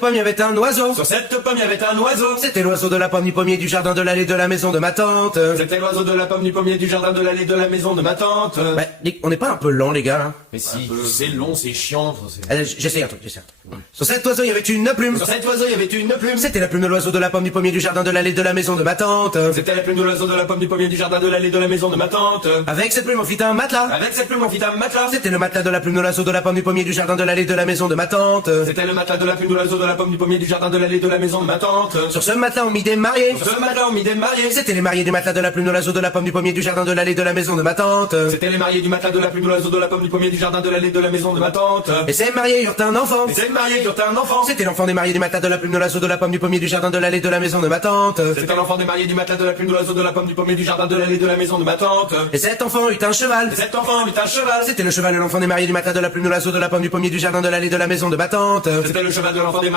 Pomme, il y avait un oiseau. Sur cette pomme, il y avait un oiseau. C'était l'oiseau de la pomme, du pommier, du jardin, de l'allée, de la maison de ma tante. C'était l'oiseau de la pomme, du pommier, du jardin, de l'allée, de la maison de ma tante. Bah, on n'est pas un peu lent, les gars, hein? Mais si, c'est long, c'est chiant. J'essaie un truc. Sur cet oiseau, il y avait une plume. Sur cet oiseau, il y avait une plume. C'était la plume de l'oiseau de la pomme, du pommier, du jardin, de l'allée, de la maison de ma tante. C'était la plume de l'oiseau de la pomme, du pommier, du jardin, de l'allée, de la maison de ma tante. Avec cette plume, on fit un matelas. Avec cette plume, on fit un matelas. C'était le matelas de la plume de l'oiseau de la pomme, du pommier, du jardin, de l'allée, de la maison de ma tante. C'était le matelas de la plume de l'oiseau de la pomme, du pommier, du jardin, de l'allée, de la maison de ma tante. Sur ce matelas, on mit des mariés. Sur ce matelas, on mit des mariés. C'était les mariés du matelas de la plume de l'oiseau de la pomme, du pommier, du jardin, de l'allée, de la maison de ma tante. C'était les mariés du matelas de la plume de l'oiseau de la pomme, du pommier, du jardin, de l'allée, de la maison de ma tante. Et ces mariés eurent un enfant. Et ces mariés eurent un enfant. C'était l'enfant des mariés du matelas de la plume de l'oiseau de la pomme, du pommier, du jardin, de l'allée, de la maison de ma tante. C'était l'enfant des mariés du matelas de la plume de l'oiseau de la pomme, du pommier, du jardin, de l'allée, de la maison de ma tante. Et cet enfant eut un cheval. Et cet enfant eut un cheval. C'était le cheval de l'enfant des mariés du matelas de la plume de l'oiseau de la pomme, du pommier, du jardin, de l'allée, de la maison de ma tante. C'était le cheval de l'enfant des